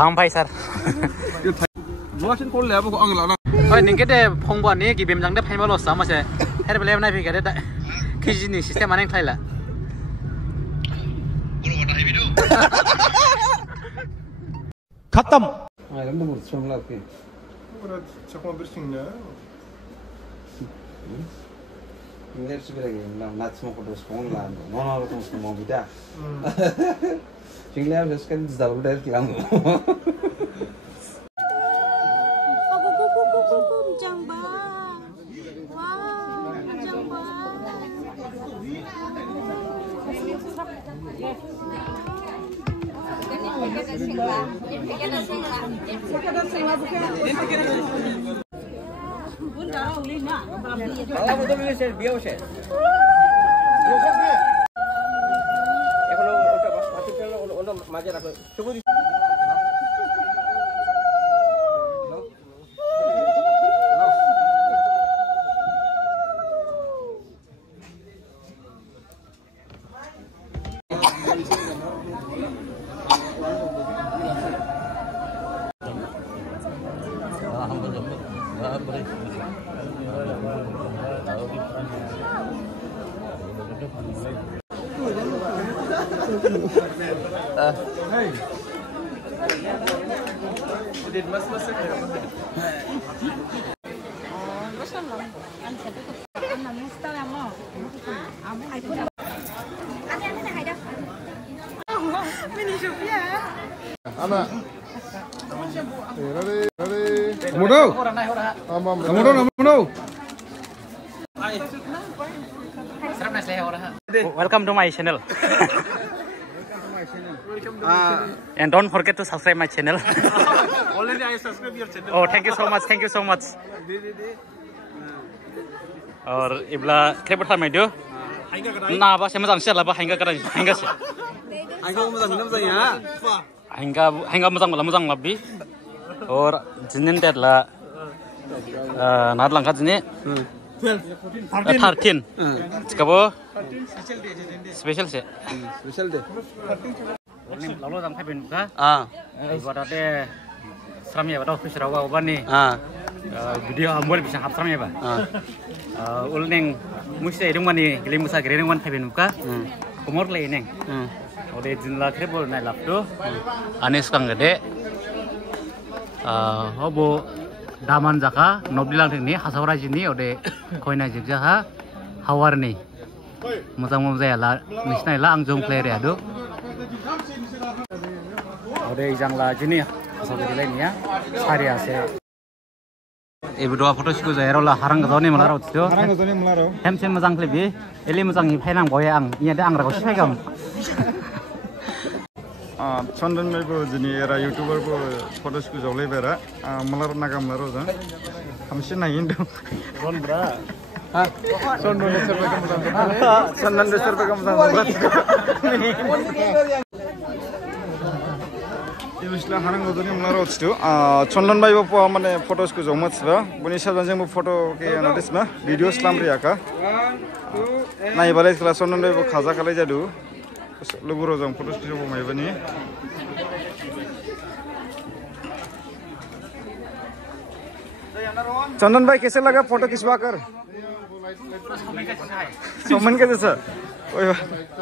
Gam pai sir. Nuasin kol leh, aku angin lana. Oh, nih kita pengbuat nih, kita bimbang deh, pemain bolos sama sih. Hari beli mana pikir deh, kiji sistem mana yang kaya lah. Khatam. Ayam tu murus semua lagi. Berat, cakap bersihnya. Enggak sebenarnya, nak semua kotor semua lah. Mana orang semua bida. Singlah harus kan jauh dari kilang. Kalau betul ini saya biasa saya. Ya kalau untuk majar apa? Cukup di. Welcome to my channel. And don't forget to subscribe my channel. Already I subscribe your channel. Oh, thank you so much. Thank you so much. और इबला खेबर था मैं जो ना बा से मजां से लाबा हाइंगा करा हाइंगा से Angkat masa minum saya. हाइंगा मजां लाबी और जिन्नन डेट ला नाद लंका जिने 13 कबो स्पेशल से Special deh. lalu orang kayak benuka ibaratnya seram ya pada office rawa oban nih video ambil bisa hap seram ya pak ulneng musti edung mani gili musa gili wan kayak benuka kumur leh neng udah jinla krebol naik lapdo anes kang gede hobo daman jaka nobdilang ini hasawara jini udah koina jigjaha hawar nih muzang ya lah misna lah angjong player ya do udah ijang lah jini hasawara gila ini ya hari ase ibu doa foto sih gua lah harang ketone melaro tuh Harang ketone melaro hem sem muzang klebi eli muzang hipainang boya ang iya deh ang rago sih kam Chondan maibo jini era YouTuber bo photos ku jolai bera malar nagam laro jan hamsin nahin do ron bra Chondan desar pe kam Iluslah harang ketone melaro tuh Chondan maibo po mane photos ku jomat sih buni saban jeng bo photo ke notice ma video slam riaka naik balik kelas Chondan maibo khaza kalai jadu Lugu rozang foto studio mau main bani. Chandan bhai कैसे लगा फोटो खिंचवा कर? सोमन के जैसा?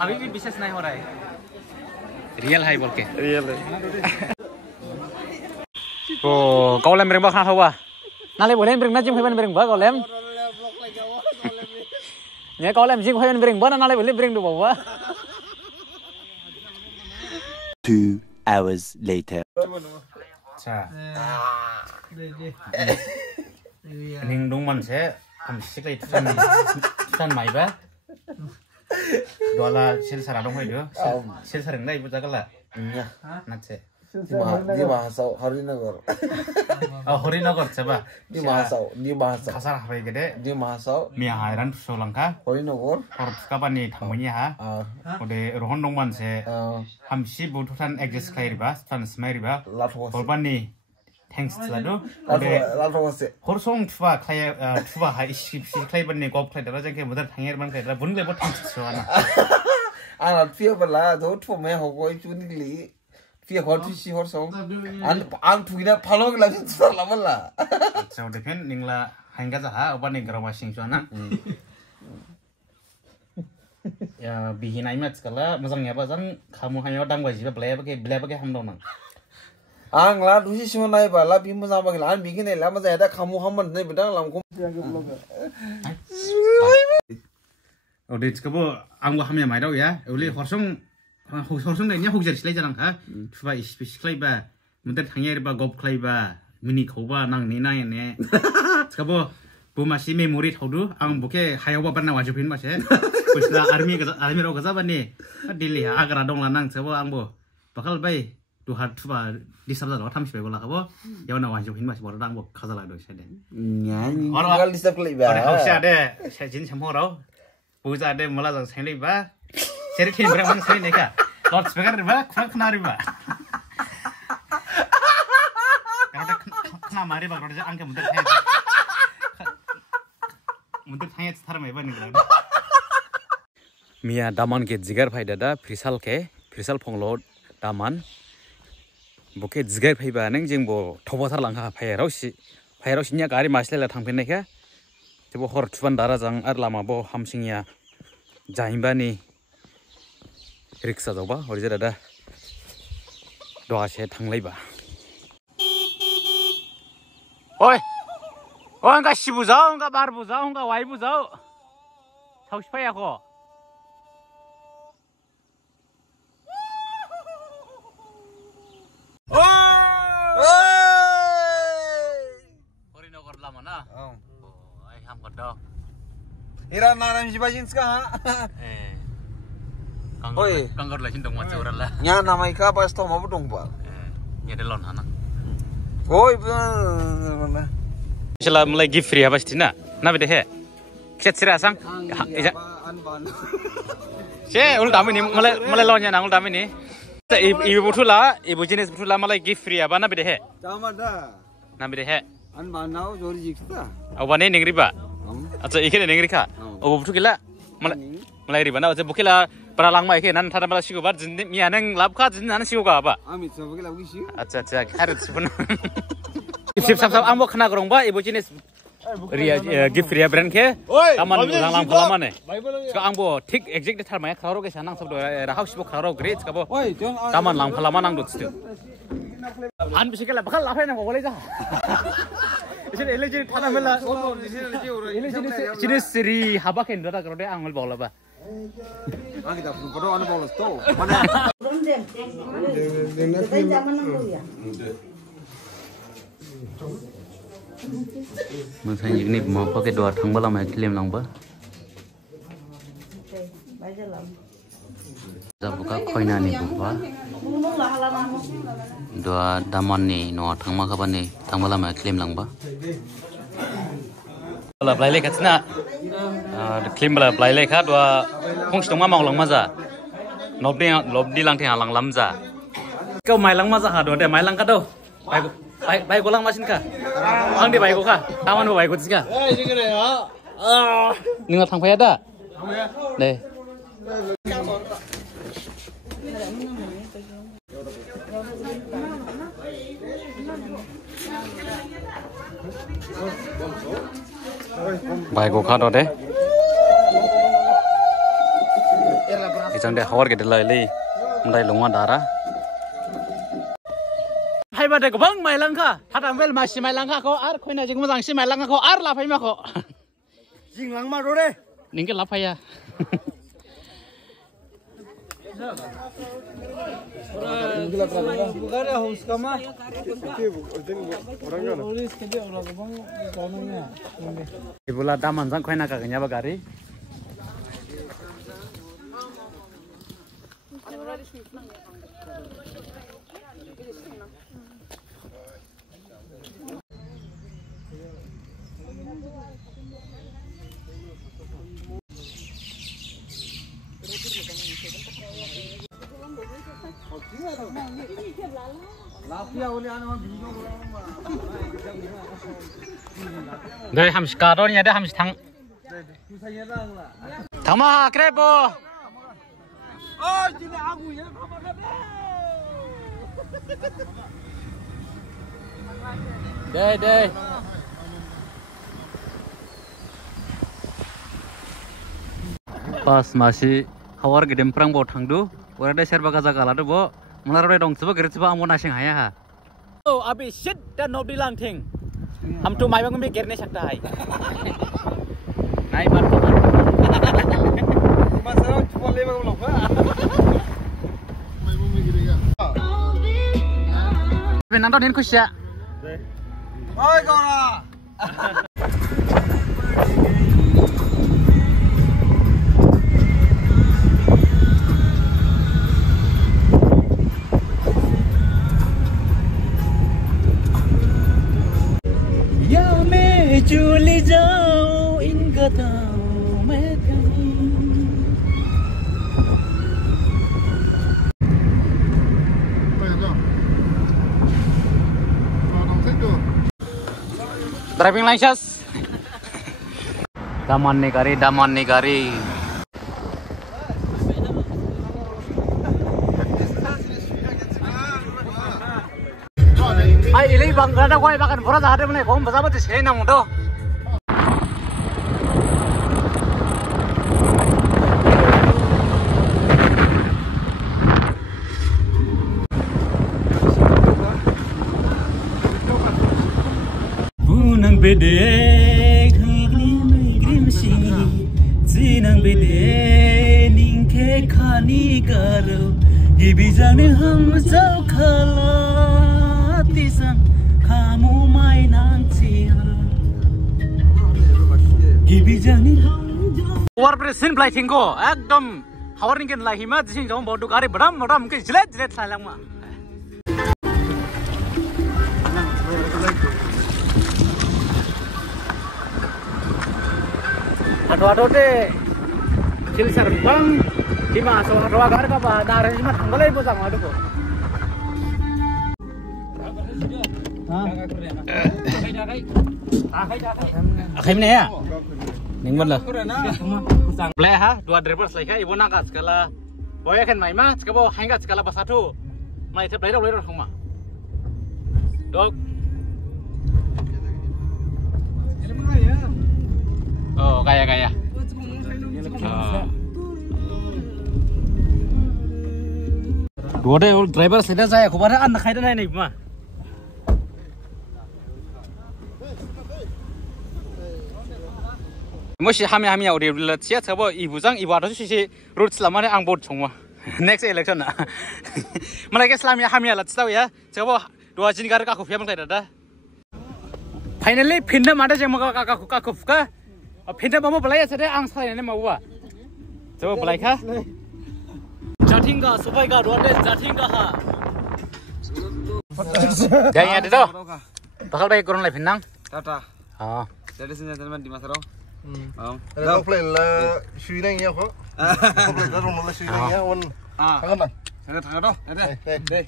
अभी भी विशेष नहीं हो रहा है रियल है बोल के Real है. तो कौलम बेरंग बा हुआ नाले बोलें बेरंग ना जिम खाइबन बेरंग बा कौलम ये कौलम जिम खाइबन बेरंग बा नाले बोलें बेरंग दो बाबा 2 hours later. Ning dong man se am siklai tusan mai ba dola sil sara dong hai do sil sareng dai buta kala Iya. na se Di bahasa Harinagar. oh Harinagar coba Di bahasa. kasar hai gede Di bahasa mi hairan Sri-Lanka Harinagar. or kapani thamuni ha ode rohon dong man se ham si butusan exist kai riba tan smai riba Latwas. Kolbani thanks lado ode Latwas. horsong tuwa khai tuwa ha isi khai banne gop khai dara jang ke modar thanger ban khai dara bunle bo thanks so ana Anak via bala do tu me ho koi chuni li. Via hot to see horse song. And I'm to get Palong like it's for Lamala. So depend ningla hangga zaha oba ning garama sing chuana. Ya bihin ai mat kala mozang ya bazang kamu hayo dang baji blaya bage hamdo nang. Ang la dusi sima nai ba la bi mo za ba la an bi ne la ma za da kamu hamman ne bidang lam ko. Ode tskabo anggo hamya mai dau ya. Uli horsong dai nya hogjar silai jarang ka. Tuba isiklai ba mudat hangya ba gop klai ba mini khoba nang ni nai ne. Tskabo Bumasi memori thaudu ang buke hayawa barna wajupin mase kusna army ro gaza bani dili agra dong lanang sebo angbo bakal bai tu hat ba disabda ro thamsi bai bola kabo yawana wajupin mase bor dang bo khazala do sade Nyani gal disap klai ba ore hausa de sajin samho ro puja de mala jang sainai ba seri thin brang sai ne ka lot speaker ba khna ri ba kada khna mari ba ro angke mudat Mundur thanya thar mai bani gra Mia daman ke jigar phai dada frisal phonglo daman buke jigar phai ba nang jingbo thobo thar langha phai rau si nya gari maslela thangpin ne kha tebo hor thuban dara jang ar lama bo hamsingya jaimbani riksa joba hori dada doa se thanglai ba Oi Enggak si buzau, enggak bar buzau, enggak wai buzau. Tahu siapa ya kok? Ori nokor lama na? Oh, ay ham kodo. Ira naram si bajin ska. Kanggor lah sindong macam orang lah. Nya namai ka pas to mau dong ba. Nya delon anak. Oi benar. Sila mulai gift free apa sih na? Nabi deh. Kiat sira sang. Ul dami ni mulai lonya nang ul dami ni. Ibu butula, ibu jenis butula mulai gift free apa nabi deh? Tamada. Nabi deh. An banau jori jikta. Awane ningri ba? Atau ikhlas ningri ka? Ibu butu kila mulai riba na. Atau bukila peralang mai ke nan thada malah siku bar jenis mianeng labka jenis nan siku ka apa? Amit so bukila buki siku. Acha harus pun. Sip ambo khana gorong ba ibu jenis gift ria brand ke taman lang phalama ne ska ambo thik exact thar mai khararo ke sanang sab rahau sibo khararo great ska bo taman lang phalama nang dut stu an bisikala bakal la phai na ko le ja isi ele je thana mela ele jenis seri haba ke ndara karo de angol bola ba ang kita photo an bolos to mana Masanya ini mau pakai dua thang bala mai claim lang ba buka khoina ni buka dua daman ni no thang ma ka ni thang bala mai claim lang ba bala blai le khatna claim bala blai le kha dua khong stong ma mong lang ma za lobdi lang thang lang lam za kau mai lang ma za ha do de mai lang ka do Baik ulang masin kah? Ang di baik kah? Taman bu baik sih kah? Ini kene ya. Ningal thang paya dah? Deh. Baik kah do deh? Isang deh hawar gitu lah ini, mulai lungan darah. Hai pada kebang mai langka, hata ambil masih mai langka kau ar kau nak jenguk masang si mai langka kau ar lah, hai mak kau. Jing lang ma do deh. Ningkel lah ya. Bukan ya host kama. Ibulah taman sang kau nak kagaknya bagari. Dari hamsi karon ya, ada hamsi thang. Thama krepo. Oh, jadi aku ya. Deh. Pas masih hawar gedem perang bawa tangdu, orang ada serba gaza gala tu bawa, mulai dong coba gerit coba amun asing haya ha. Oh, abis shit dan no bilang ting, ham tu mai bangun mikir ni sakta hai. Naik mat. Masalah cuma lewat belum ha. Mai bumi gini ya. Nonton ni kusya. Oi kaura. चुली जाओ इन कदमों में कहीं driving license daman negari ai ini bang ada kau makan berat ada mana kau besar betul sih namun tu bunang bedek grim sini zinang bedek ningke khani karo ibijane ham jauh khala tisang kamu mainan cia ibijane war presin play tingko ekdom hawar ningken lai hima jising jom bodu gari badam ke jilet salang ma Aduh deh, silsar bang, di masuk ruang gar apa? Dari mana tanggalnya ibu sama aduh kok. Akhir ni ya? Ninggal lah. Play ha, dua driver selesai ibu nak skala. Boy kan main mah, sekarang hingga skala pas satu. Main itu play dah rumah. Dok. Oh, kaya. Dua deh, driver sudah saya. Kemarin anak kaya dah ni mah. Masih hamil udah lihat siapa coba ibu ada sih road selama ni angkut semua. Next election na. Mereka selama hamil lah tahu ya. Coba dua jenis gara aku fiam kaya dah. Finally, pindah mana je muka aku ka. Pindah mau belai saja angsa ini mau apa? Coba belai kah? Jatingga, supaya kau dua deh jatingga ha. Jangan ada tu. Bakal baik kurang lebih pinang. Tata. Ah. Jadi sini teman di Masaro. Kau play lah, sui nang ya kau. Kau play kalau malah sui nang ya, on. Tangan bang. Tangan tu. Deh.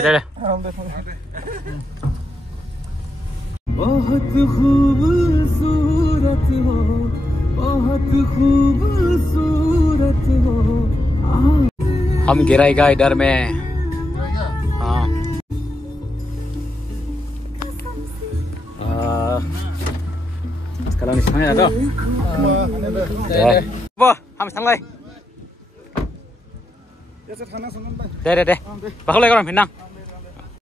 Deh. बहुत खूबसूरत हो हम गिराएगा इधर में हाँ kalau misalnya ada wah हम संग ले दे bakal lagi orang pinang